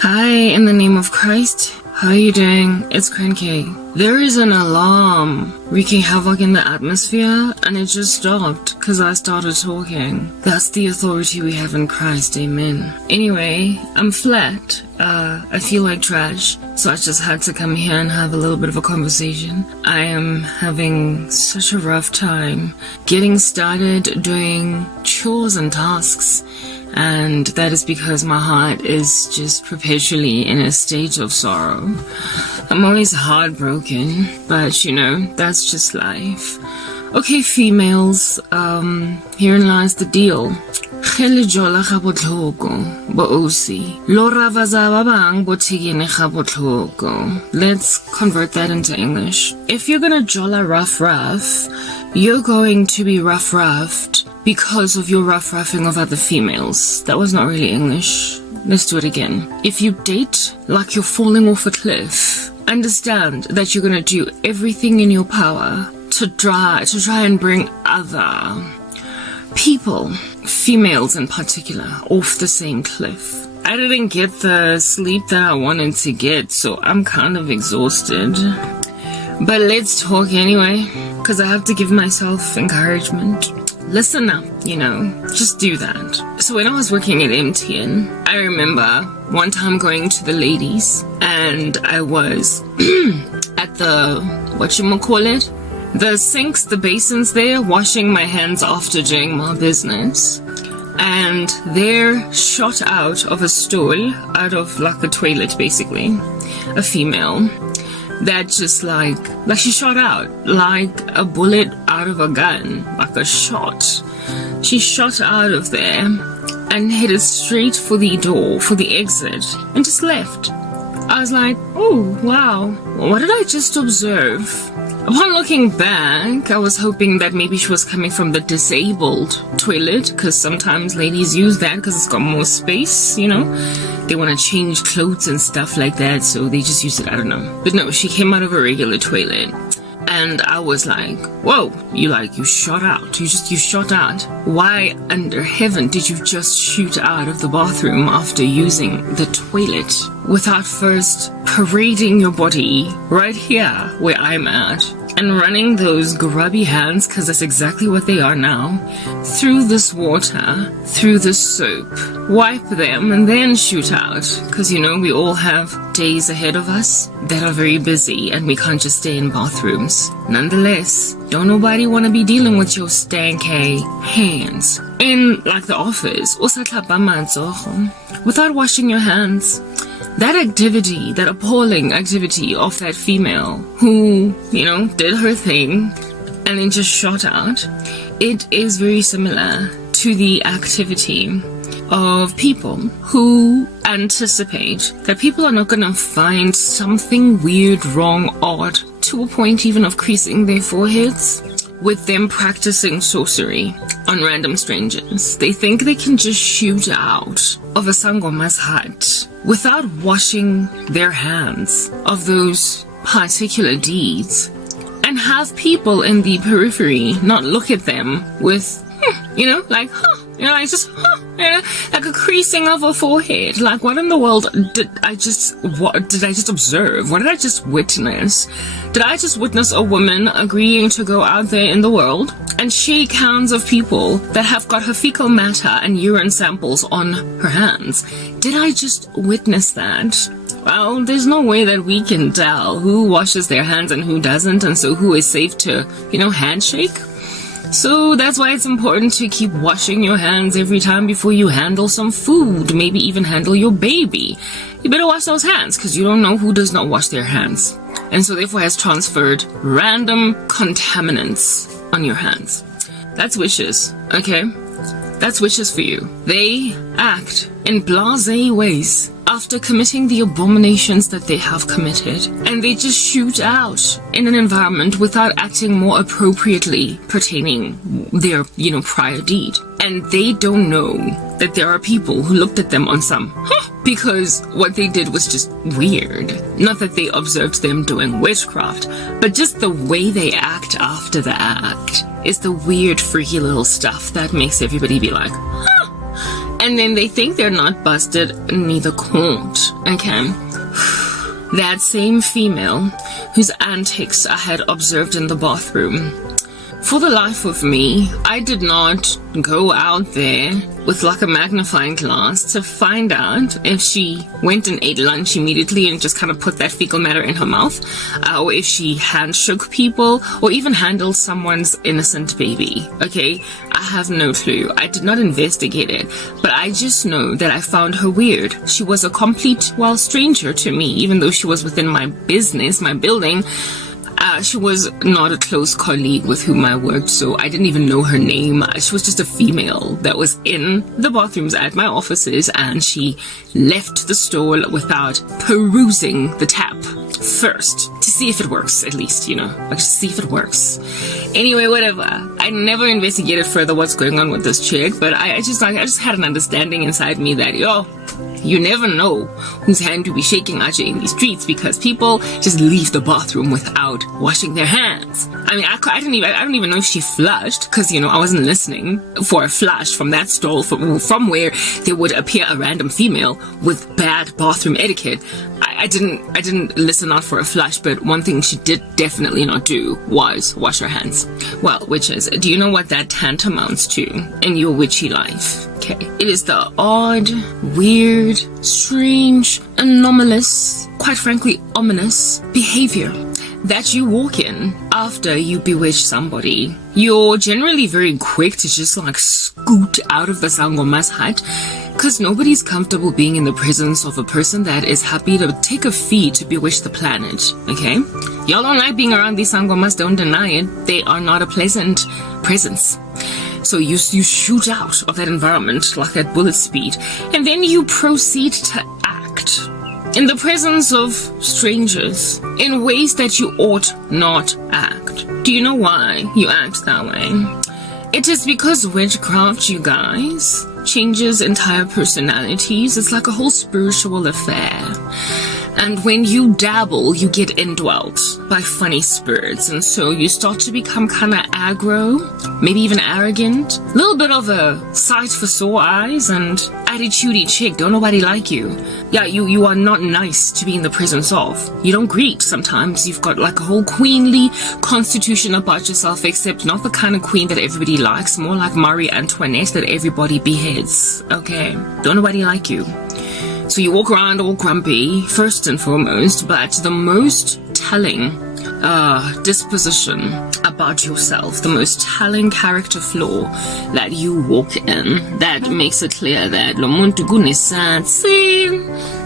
Hi, in the name of Christ. How are you doing? It's Cranky. There is an alarm wreaking havoc in the atmosphere, and it just stopped because I started talking. That's the authority we have in Christ, amen. Anyway, I'm flat. I feel like trash, so I just had to come here and have a little bit of a conversation. I am having such a rough time getting started doing chores and tasks. And that is because my heart is just perpetually in a state of sorrow. I'm always heartbroken, but that's just life. Okay, females, herein lies the deal. Let's convert that into English. If you're gonna jolla rough, you're going to be roughed because of your roughing of other females. That was not really English. Let's do it again. If you date like you're falling off a cliff, understand that you're gonna do everything in your power to try and bring other people, females in particular, off the same cliff. I didn't get the sleep that I wanted to get, so I'm kind of exhausted. But let's talk anyway, because I have to give myself encouragement. Listen up, just do that. So when I was working at MTN, I remember one time going to the ladies, and I was at the, the sinks, the basins there, washing my hands after doing my business. And there shot out of a stool, out of like a toilet basically, a female that just like she shot out like a bullet out of a gun, like a shot. She shot out of there and headed straight for the door, for the exit, and just left. I was like, oh wow, what did I just observe? Upon looking back, I was hoping that maybe she was coming from the disabled toilet, because sometimes ladies use that because it's got more space, They want to change clothes and stuff like that, so they just use it, I don't know. But no, she came out of a regular toilet. And I was like, whoa, you shot out. You shot out. Why under heaven did you just shoot out of the bathroom after using the toilet without first parading your body right here where I'm at and running those grubby hands, because that's exactly what they are now, through this water, through the soap, wipe them and then shoot out, because we all have days ahead of us that are very busy and we can't just stay in bathrooms. Nonetheless, don't nobody want to be dealing with your stanky hands in like the office without washing your hands. That activity, that appalling activity of that female who, did her thing and then just shot out, it is very similar to the activity of people who anticipate that people are not going to find something weird, wrong, odd, to a point even of creasing their foreheads with them practicing sorcery on random strangers. They think they can just shoot out of a sangoma's hut without washing their hands of those particular deeds and have people in the periphery not look at them with, like a creasing of a forehead. Like, what in the world did I just observe? What did I just witness? Did I just witness a woman agreeing to go out there in the world and shake hands of people that have got her fecal matter and urine samples on her hands? Did I just witness that? Well, there's no way that we can tell who washes their hands and who doesn't, and so who is safe to, handshake. So that's why it's important to keep washing your hands every time before you handle some food, maybe even handle your baby. You better wash those hands, because you don't know who does not wash their hands, and so therefore has transferred random contaminants on your hands. That's witches, okay? That's witches for you. They act in blasé ways after committing the abominations that they have committed, and they just shoot out in an environment without acting more appropriately pertaining their, prior deed. And they don't know that there are people who looked at them on some, because what they did was just weird. Not that they observed them doing witchcraft, but just the way they act after the act is the weird, freaky little stuff that makes everybody be like, And then they think they're not busted, neither caught. Okay. That same female whose antics I had observed in the bathroom. For the life of me, I did not go out there with like a magnifying glass to find out if she went and ate lunch immediately and just kind of put that fecal matter in her mouth, or if she handshook people, or even handled someone's innocent baby. Okay, I have no clue. I did not investigate it, but I just know that I found her weird. She was a complete, stranger to me, even though she was within my business, my building. She was not a close colleague with whom I worked, so I didn't even know her name. She was just a female that was in the bathrooms at my offices, and she left the stall without perusing the tap first to see if it works, at least, like to see if it works. Anyway, whatever. I never investigated further what's going on with this chick, but I just had an understanding inside me that, you never know whose hand to be shaking at you in these streets, because people just leave the bathroom without washing their hands. I mean, I don't even know if she flushed, because, I wasn't listening for a flush from that stall from where there would appear a random female with bad bathroom etiquette. I didn't listen out for a flush, but one thing she did definitely not do was wash her hands. Well, witches, do you know what that tantamounts to in your witchy life? Okay. It is the odd, weird, strange, anomalous, quite frankly, ominous behavior that you walk in after you bewitch somebody. You're generally very quick to just scoot out of the sangoma's hut, because nobody's comfortable being in the presence of a person that is happy to take a fee to bewitch the planet, okay? Y'all don't like being around these sangomas, don't deny it. They are not a pleasant presence. So you shoot out of that environment like at bullet speed, and then you proceed to act in the presence of strangers in ways that you ought not act. Do you know why you act that way? It is because witchcraft, you guys, changes entire personalities. It's like a whole spiritual affair. And when you dabble, you get indwelt by funny spirits. And so you start to become kind of aggro, maybe even arrogant. A little bit of a sight for sore eyes and attitudey chick. Don't nobody like you. Yeah, you are not nice to be in the presence of. You don't greet sometimes. You've got like a whole queenly constitution about yourself, except not the kind of queen that everybody likes. More like Marie Antoinette that everybody beheads. Okay? Don't nobody like you. So you walk around all grumpy, first and foremost, but the most telling disposition about yourself, the most telling character flaw that you walk in, that makes it clear that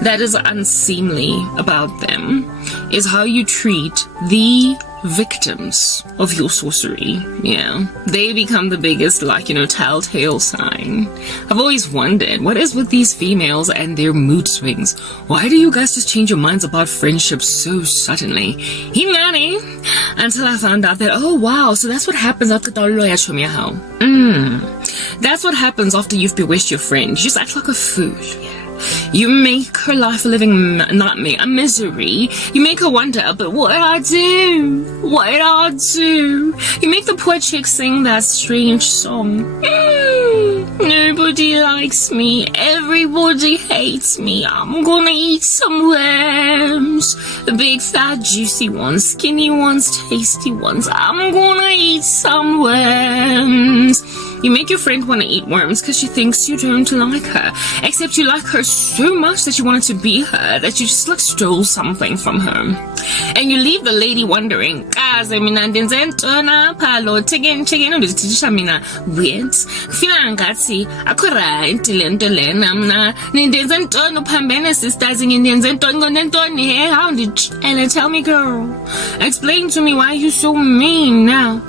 that is unseemly about them, is how you treat the victims of your sorcery. Yeah, they become the biggest telltale sign. I've always wondered, what is with these females and their mood swings? Why do you guys just change your minds about friendship so suddenly? Until I found out that, oh wow, so that's what happens after that's what happens after you've bewitched your friend. You just act like a fool. You make her life a living nightmare, a misery. You make her wonder, but what did I do? What did I do? You make the poor chick sing that strange song. Nobody likes me. Everybody hates me. I'm gonna eat some worms. The big, fat, juicy ones, skinny ones, tasty ones. I'm gonna eat some worms. You make your friend want to eat worms because she thinks you don't like her. Except you like her so much that you wanted to be her, that you just stole something from her. And you leave the lady wondering, and tell me, girl, explain to me why you so mean now.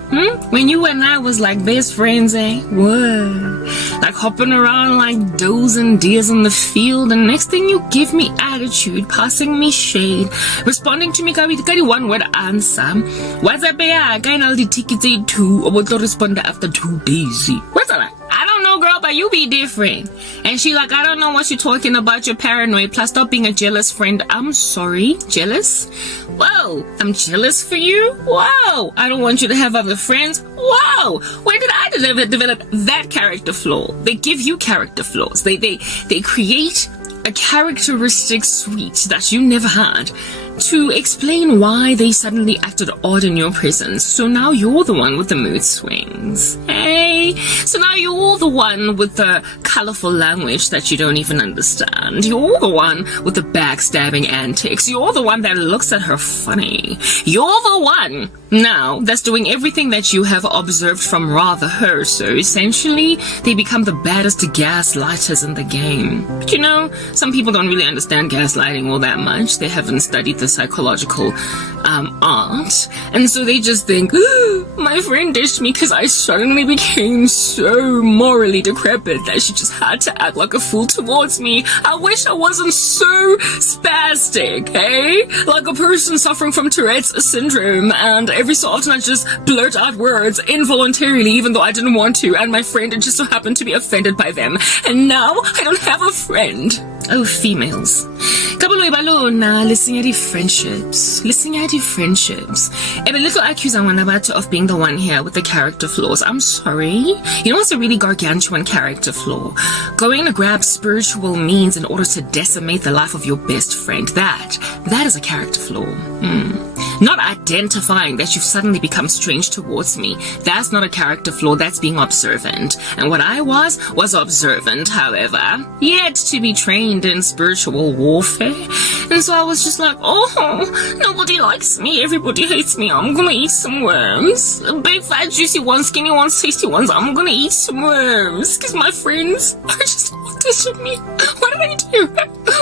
When you and I was like best friends, eh? What? Like hopping around like does and deers in the field, and next thing you give me attitude, passing me shade, responding to me kadi one word answer. What's up, yeah? I got all the tickets 2, or what to respond after 2 days. What's that? I don't know, girl, but you be different. And she like, I don't know what you're talking about. You're paranoid. Plus, stop being a jealous friend. I'm sorry. Jealous? Whoa. I'm jealous for you? Wow. I don't want you to have other friends? Wow. Where did I develop that character flaw? They give you character flaws. They create a characteristic suite that you never had to explain why they suddenly acted odd in your presence. So now you're the one with the mood swings. Hey, so now you're the one with the colorful language that you don't even understand. You're the one with the backstabbing antics. You're the one that looks at her funny. You're the one now that's doing everything that you have observed from rather her. So essentially, they become the baddest gaslighters in the game. But you know, some people don't really understand gaslighting all that much. They haven't studied the psychological art, and so they just think, my friend dished me because I suddenly became so morally decrepit that she just had to act like a fool towards me. I wish I wasn't so spastic, hey? Like a person suffering from Tourette's syndrome, and every so often I just blurt out words involuntarily even though I didn't want to, and my friend just so happened to be offended by them, and now I don't have a friend. Oh, females. Listening at the friendships. A little accusing one about of being the one here with the character flaws. I'm sorry. You know what's a really gargantuan character flaw? Going to grab spiritual means in order to decimate the life of your best friend. That is a character flaw. Not identifying that you've suddenly become strange towards me. That's not a character flaw, that's being observant. And what I was observant, however, yet to be trained in spiritual warfare. And so I was just like, oh, nobody likes me, everybody hates me, I'm gonna eat some worms. Big, fat, juicy ones, skinny ones, tasty ones, I'm gonna eat some worms. Because my friends are just auditioning me. What did I do?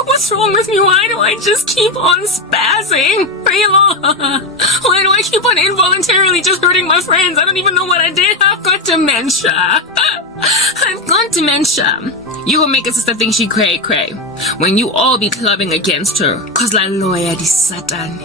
What's wrong with me? Why do I just keep on spazzing? Why do I keep on involuntarily just hurting my friends? I don't even know what I did. I've got dementia. I've got dementia. You will make a sister think she cray when you all be clubbing against her. Cause la lawyer di Satan.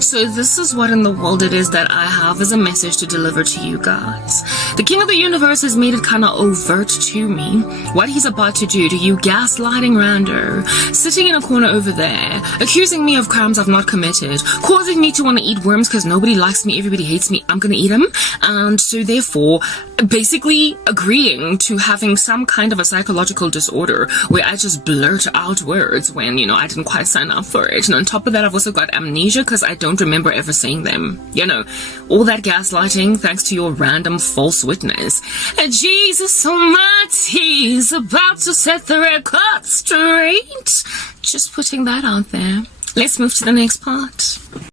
So this is what in the world it is that I have as a message to deliver to you guys. The King of the Universe has made it kind of overt to me what he's about to do to you gaslighting rando, sitting in a corner over there, accusing me of crimes I've not committed, causing me to want to eat worms because nobody likes me, everybody hates me, I'm gonna eat them, and so therefore basically agreeing to having some kind of a psychological disorder where I just blurt out words when, you know, I didn't quite sign up for it. And on top of that, I've also got amnesia because I don't remember ever saying them. You know, all that gaslighting thanks to your random false witness. And Jesus Almighty is about to set the record straight. Just putting that out there. Let's move to the next part.